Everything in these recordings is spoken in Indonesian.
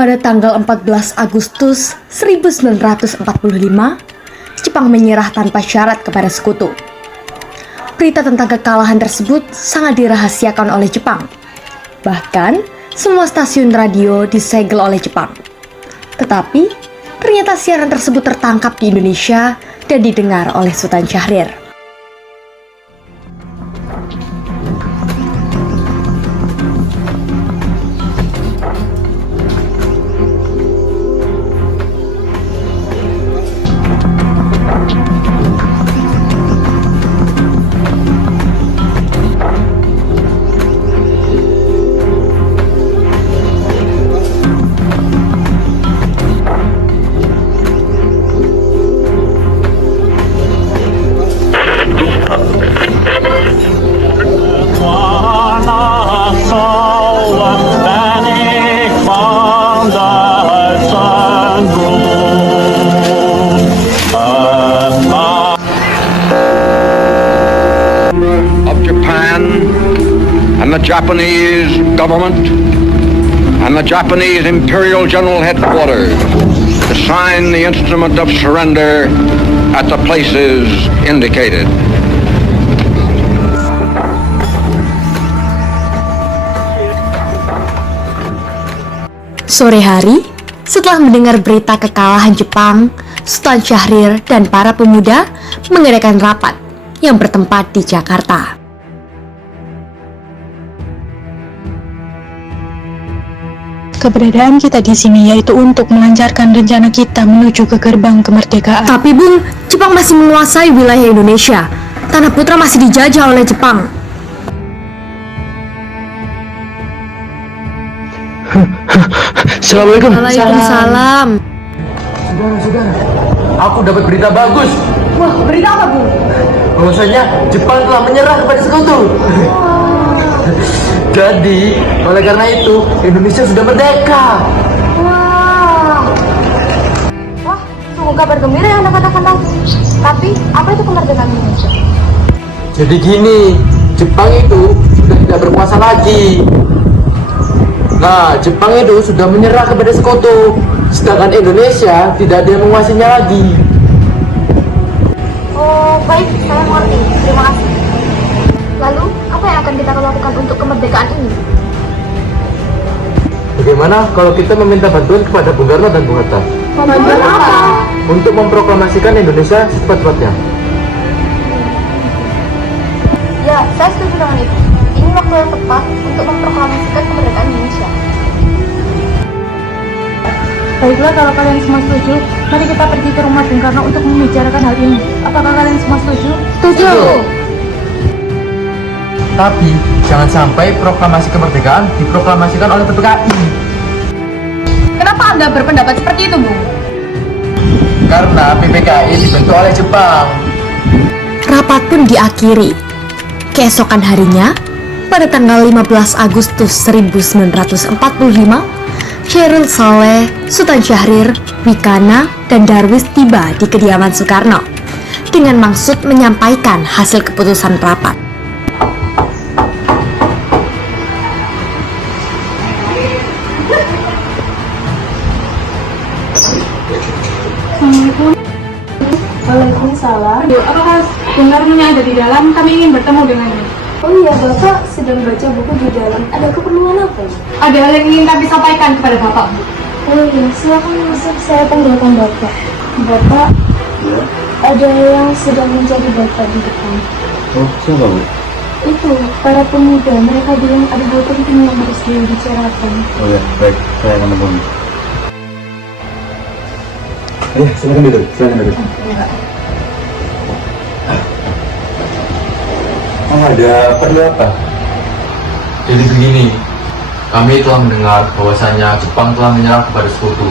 Pada tanggal 14 Agustus 1945, Jepang menyerah tanpa syarat kepada sekutu. Berita tentang kekalahan tersebut sangat dirahasiakan oleh Jepang. Bahkan, semua stasiun radio disegel oleh Jepang. Tetapi, ternyata siaran tersebut tertangkap di Indonesia dan didengar oleh Sultan Syahrir. And the Japanese government and the Japanese Imperial General Headquarters to sign the instrument of surrender at the places indicated. Sore hari, setelah mendengar berita kekalahan Jepang, Sultan Syahrir dan para pemuda mengadakan rapat yang bertempat di Jakarta. Keberadaan kita di sini yaitu untuk melancarkan rencana kita menuju ke gerbang kemerdekaan. Tapi Bung, Jepang masih menguasai wilayah Indonesia. Tanah Putra masih dijajah oleh Jepang. Assalamualaikum. Waalaikumsalam. Saudara, aku dapat berita bagus. Wah, berita apa, Bung? Bahwasanya Jepang telah menyerah kepada sekutu. Jadi, oleh karena itu, Indonesia sudah merdeka. Wah, sungguh kabar gembira yang Anda katakan tadi. Tapi, apa itu kemerdekaan Indonesia? Jadi gini, Jepang itu sudah tidak berkuasa lagi. Nah, Jepang itu sudah menyerah kepada sekutu, sedangkan Indonesia tidak ada yang menguasainya lagi. Oh, baik, saya mengerti. Terima kasih. Lalu, apa yang akan kita lakukan untuk kemerdekaan ini? Bagaimana kalau kita meminta bantuan kepada Bung Karno dan Bung Hatta? Bantuan apa? Untuk memproklamasikan Indonesia secepat-cepatnya. Ya, saya setuju dengan itu. Ini waktu yang tepat untuk memproklamasikan kemerdekaan Indonesia. Baiklah, kalau kalian semua setuju, mari kita pergi ke rumah Bung Karno untuk membicarakan hal ini. Apakah kalian semua setuju? Setuju! Tapi, jangan sampai proklamasi kemerdekaan diproklamasikan oleh PPKI. Kenapa Anda berpendapat seperti itu, Bung? Karena PPKI dibentuk oleh Jepang. Rapat pun diakhiri. Keesokan harinya, pada tanggal 15 Agustus 1945, Syahrul Saleh, Sultan Syahrir, Wikana, dan Darwis tiba di kediaman Soekarno dengan maksud menyampaikan hasil keputusan rapat. Waalaikumsalam. Apakah Bung Karno yang ada di dalam? Kami ingin bertemu dengannya. Oh iya, Bapak sedang baca buku di dalam. Ada keperluan apa? Ada hal yang ingin kami sampaikan kepada Bapak. Oh iya, silakan masuk. Saya panggilkan Bapak. Bapak, Ya. ada yang sedang mencari Bapak di depan. Oh, siapa, Bu? Itu, para pemuda. Mereka bilang ada hal penting yang harus dibicarakan. Oh ya, baik. Saya akan menemui. Silakan duduk. Ada perlu apa? Jadi begini, kami telah mendengar bahwasanya Jepang telah menyerah kepada sekutu.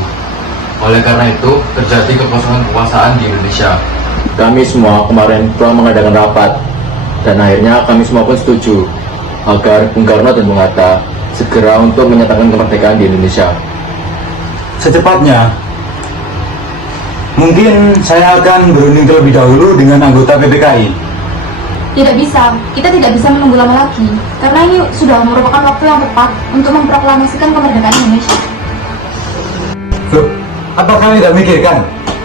Oleh karena itu, terjadi kekosongan kekuasaan di Indonesia. Kami semua kemarin telah mengadakan rapat, dan akhirnya kami semua pun setuju agar Bung Karno dan Bung Hatta segera untuk menyatakan kemerdekaan di Indonesia. Secepatnya. Mungkin saya akan berunding terlebih dahulu dengan anggota PPKI. Tidak bisa, kita tidak bisa menunggu lama lagi. Karena ini sudah merupakan waktu yang tepat untuk memproklamasikan kemerdekaan Indonesia. Loh, apa kalian tidak mikirkan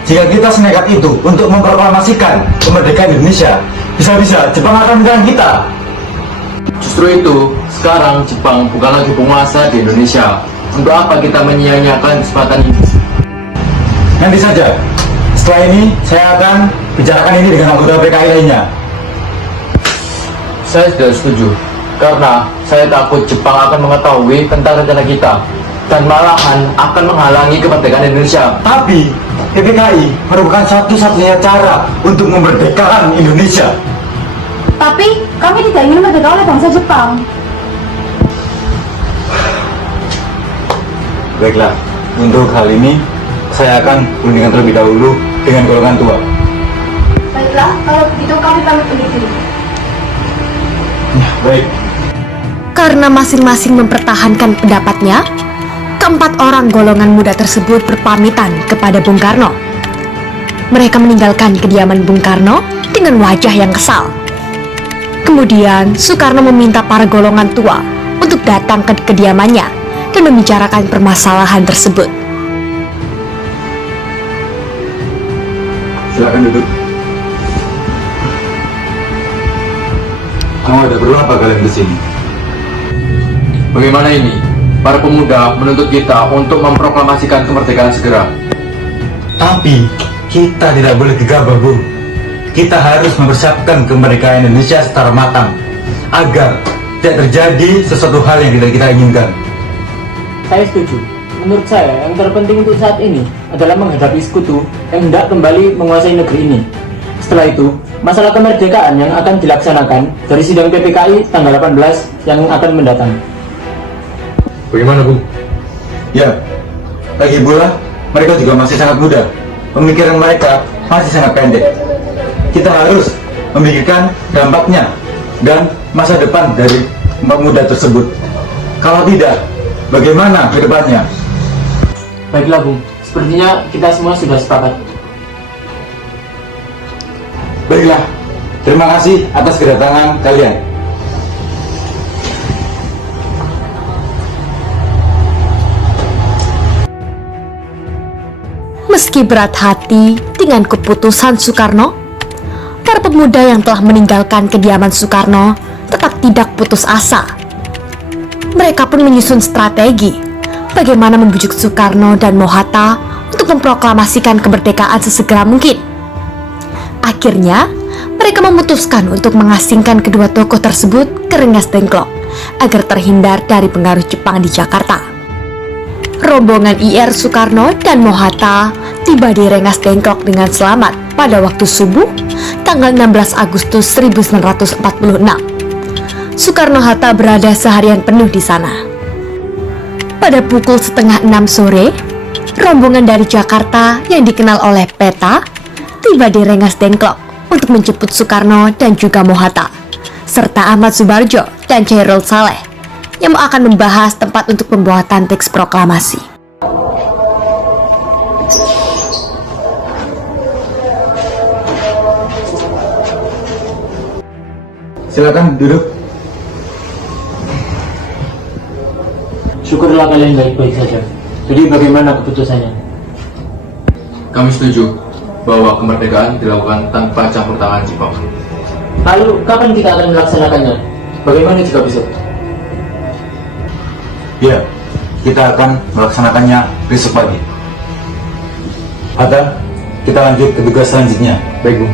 jika kita senekat itu untuk memproklamasikan kemerdekaan Indonesia, bisa-bisa Jepang akan menyerang kita? Justru itu, sekarang Jepang bukan lagi penguasa di Indonesia. Untuk apa kita menyia-nyiakan kesempatan ini? Nanti saja. Setelah ini, saya akan bicarakan ini dengan anggota PKI lainnya. Saya tidak setuju, karena saya takut Jepang akan mengetahui tentang rencana kita dan malahan akan menghalangi kemerdekaan Indonesia. Tapi, PPKI merupakan satu-satunya cara untuk memerdekakan Indonesia. Tapi kami tidak ingin merdeka oleh bangsa Jepang. Baiklah, untuk hal ini, saya akan berundingan terlebih dahulu dengan golongan tua. Baiklah, kalau begitu kami pamit undur diri. Ya, baik. Karena masing-masing mempertahankan pendapatnya, keempat orang golongan muda tersebut berpamitan kepada Bung Karno. Mereka meninggalkan kediaman Bung Karno dengan wajah yang kesal. Kemudian, Soekarno meminta para golongan tua untuk datang ke kediamannya dan membicarakan permasalahan tersebut. Silakan duduk. Kamu ada perlu apa kalian di sini? Bagaimana ini? Para pemuda menuntut kita untuk memproklamasikan kemerdekaan segera. Tapi kita tidak boleh gegabah, Bung. Kita harus mempersiapkan kemerdekaan Indonesia secara matang agar tidak terjadi sesuatu hal yang tidak kita inginkan. Saya setuju. Menurut saya, yang terpenting untuk saat ini adalah menghadapi sekutu yang hendak kembali menguasai negeri ini. Setelah itu, masalah kemerdekaan yang akan dilaksanakan dari sidang PPKI tanggal 18 yang akan mendatang. Bagaimana, Bung? Ya, lagi pula mereka juga masih sangat muda. Pemikiran mereka masih sangat pendek. Kita harus memikirkan dampaknya dan masa depan dari pemuda tersebut. Kalau tidak, bagaimana ke depannya? Baiklah, Bung. Sepertinya kita semua sudah sepakat. Baiklah, terima kasih atas kedatangan kalian. Meski berat hati dengan keputusan Soekarno, para pemuda yang telah meninggalkan kediaman Soekarno tetap tidak putus asa. Mereka pun menyusun strategi bagaimana membujuk Soekarno dan Mohatta untuk memproklamasikan kemerdekaan sesegera mungkin. Akhirnya, mereka memutuskan untuk mengasingkan kedua tokoh tersebut ke Rengas Dengklok agar terhindar dari pengaruh Jepang di Jakarta. Rombongan IR Soekarno dan Mohatta tiba di Rengas Dengklok dengan selamat pada waktu subuh tanggal 16 Agustus 1946. Soekarno-Hatta berada seharian penuh di sana. Pada pukul 5:30 sore, rombongan dari Jakarta yang dikenal oleh Peta tiba di Rengas Dengklok untuk menjemput Soekarno dan juga Mohatta, serta Ahmad Subarjo dan Chairul Saleh yang akan membahas tempat untuk pembuatan teks proklamasi. Silakan duduk. Syukurlah kalian baik-baik saja. Jadi bagaimana keputusannya? Kami setuju bahwa kemerdekaan dilakukan tanpa campur tangan Jepang. Lalu kapan kita akan melaksanakannya? Bagaimana jika besok? Ya, kita akan melaksanakannya besok pagi. Hatta, kita lanjut ke tugas selanjutnya. Baik, Bung.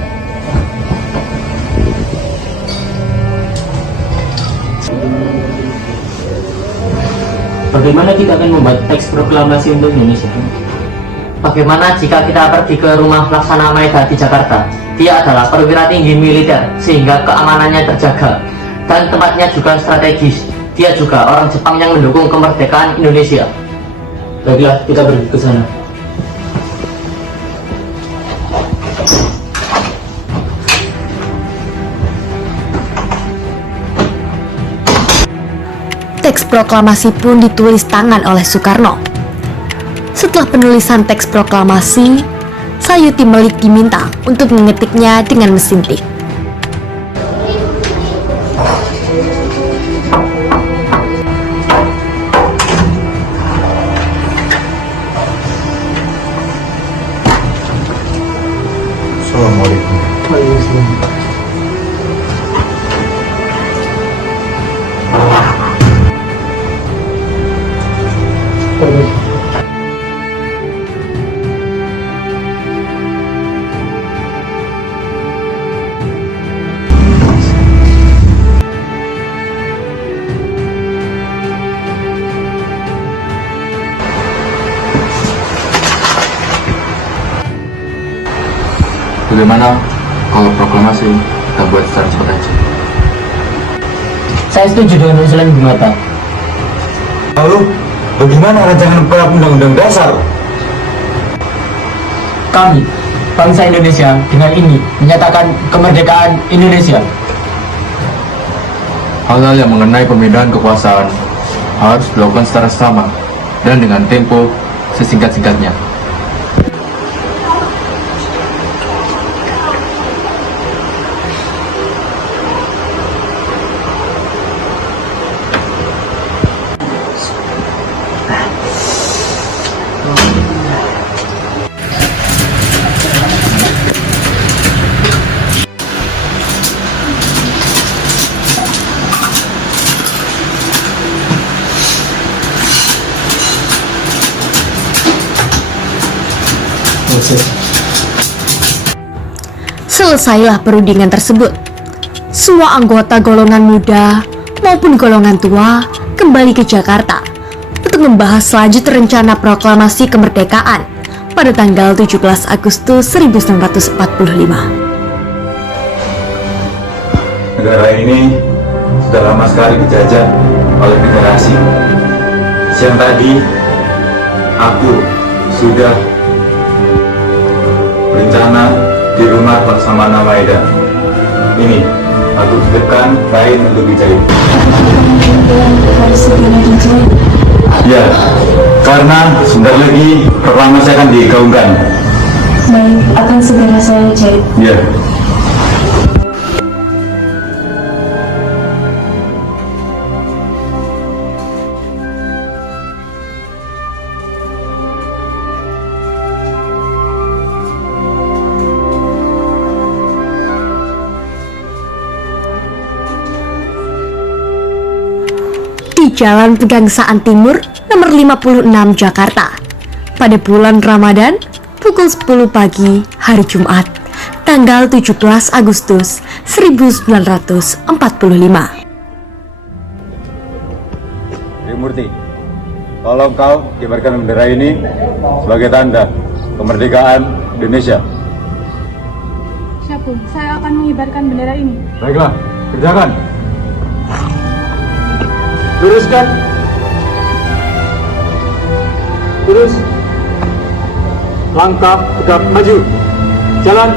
Bagaimana kita akan membuat teks proklamasi untuk Indonesia? Bagaimana jika kita pergi ke rumah Laksana Maeda di Jakarta? Dia adalah perwira tinggi militer sehingga keamanannya terjaga dan tempatnya juga strategis. Dia juga orang Jepang yang mendukung kemerdekaan Indonesia. Baiklah, kita pergi ke sana. Teks proklamasi pun ditulis tangan oleh Soekarno. Setelah penulisan teks proklamasi, Sayuti Melik diminta untuk mengetiknya dengan mesin tik. bagaimana kalau proklamasi kita buat secara cepat aja? Saya setuju dengan usulan Bung Hatta. Lalu, bagaimana rancangan pra undang-undang dasar? Kami, bangsa Indonesia, dengan ini menyatakan kemerdekaan Indonesia. Hal-hal yang mengenai pemindahan kekuasaan harus dilakukan secara sama dan dengan tempo sesingkat-singkatnya. Selesailah perundingan tersebut. Semua anggota golongan muda maupun golongan tua kembali ke Jakarta untuk membahas lanjut rencana proklamasi kemerdekaan pada tanggal 17 Agustus 1945. Negara ini sudah lama sekali dijajah oleh negara asing. Siang tadi, aku sudah berencana di rumah Laksamana Maeda. Ini, aku titipkan kain untuk dijahit. Ya, karena sebentar lagi proklamasi akan digaungkan. Baik, akan segera saya jahit. Ya. Di Jalan Pegangsaan Timur nomor 56 Jakarta pada bulan Ramadan pukul 10 pagi hari Jumat tanggal 17 Agustus 1945. Trimurti, tolong kau kibarkan bendera ini sebagai tanda kemerdekaan Indonesia. Siap, Bung. Saya akan mengibarkan bendera ini. Baiklah, kerjakan. Luruskan. Lurus. Langkah tegap maju. Jalan.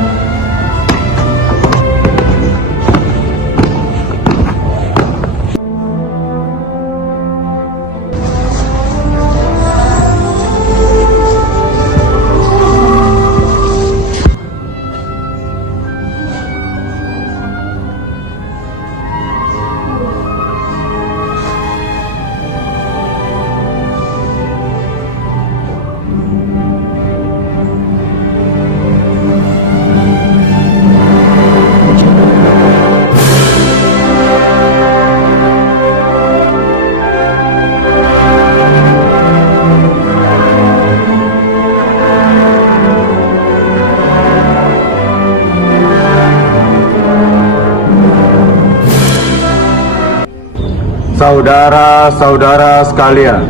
Saudara-saudara sekalian,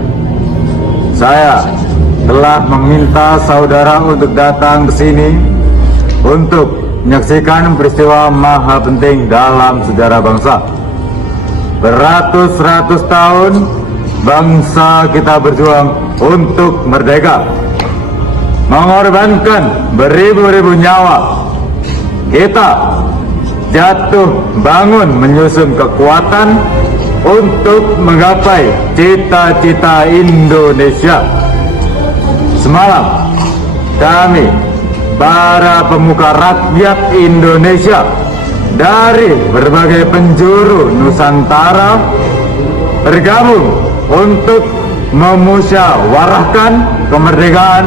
saya telah meminta saudara untuk datang ke sini untuk menyaksikan peristiwa maha penting dalam sejarah bangsa. Beratus-ratus tahun bangsa kita berjuang untuk merdeka, mengorbankan beribu-ribu nyawa. Kita jatuh bangun menyusun kekuatan untuk menggapai cita-cita Indonesia. Semalam, kami, para pemuka rakyat Indonesia dari berbagai penjuru Nusantara, bergabung untuk memusyawarahkan kemerdekaan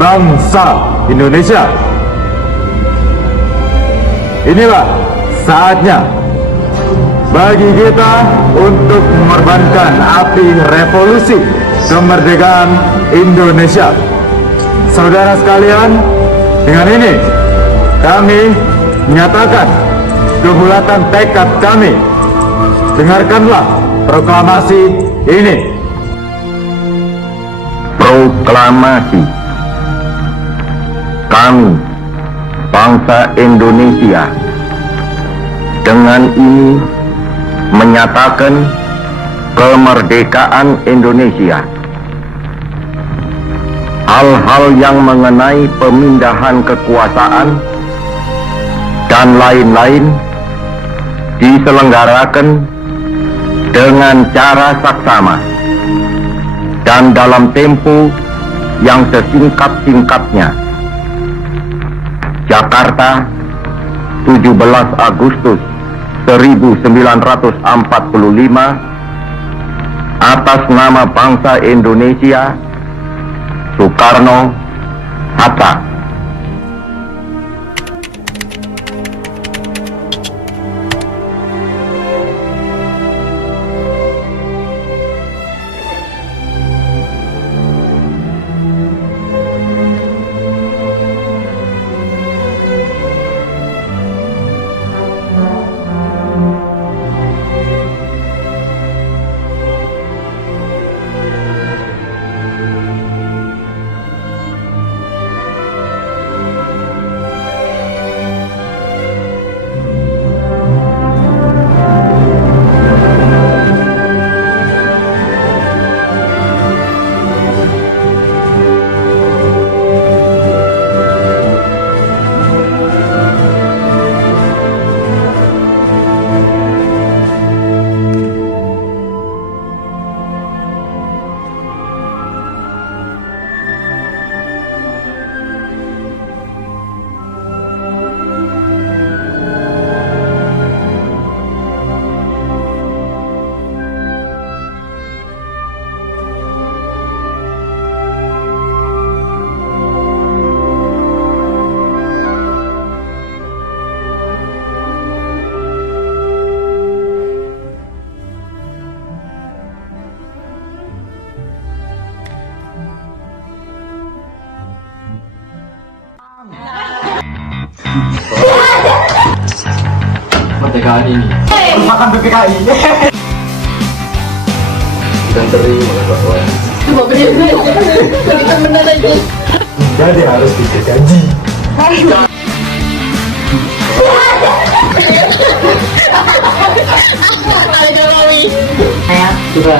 bangsa Indonesia. Inilah saatnya bagi kita untuk mengorbankan api revolusi kemerdekaan Indonesia. Saudara sekalian, dengan ini kami menyatakan kebulatan tekad kami. Dengarkanlah proklamasi ini. Proklamasi. Kami, bangsa Indonesia dengan ini menyatakan kemerdekaan Indonesia. Hal-hal yang mengenai pemindahan kekuasaan dan lain-lain diselenggarakan dengan cara saksama dan dalam tempo yang sesingkat-singkatnya. Jakarta, 17 Agustus 1945, atas nama bangsa Indonesia, Soekarno Hatta. Kemerdekaan ini Makan PPKI. dan terima bahwa Jadi harus digaji. Saya juga